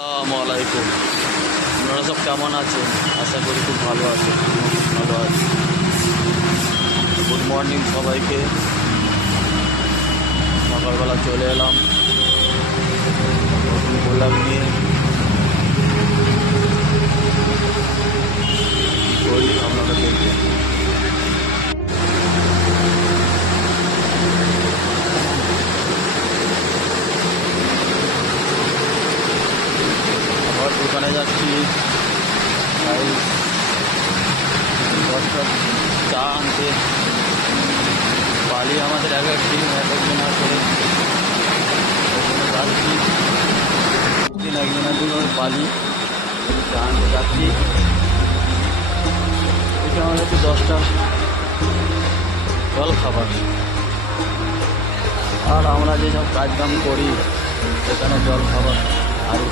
আসসালামু আলাইকুম। আপনারা সব কেমন আছেন? আশা করি খুব ভালো আছেন। আমিও খুব ভালো আছি। গুড মর্নিং সবাইকে। সকালবেলা চলে এলাম নতুন ব্লগ নিয়ে। করি আপনারা দেখবেন। আবার দোকানে যাচ্ছি, তাই 10টা চা আনতে। পালি আমাদের এক এক দিন এক একজনের করে যাচ্ছি, দিন একজনের দিন ওই পালি চা আনতে যাচ্ছি। এটা আমাদের 10টা জল খাবার। আর আমরা যেসব কাজ কাম করি সেখানে জল খাবার আরও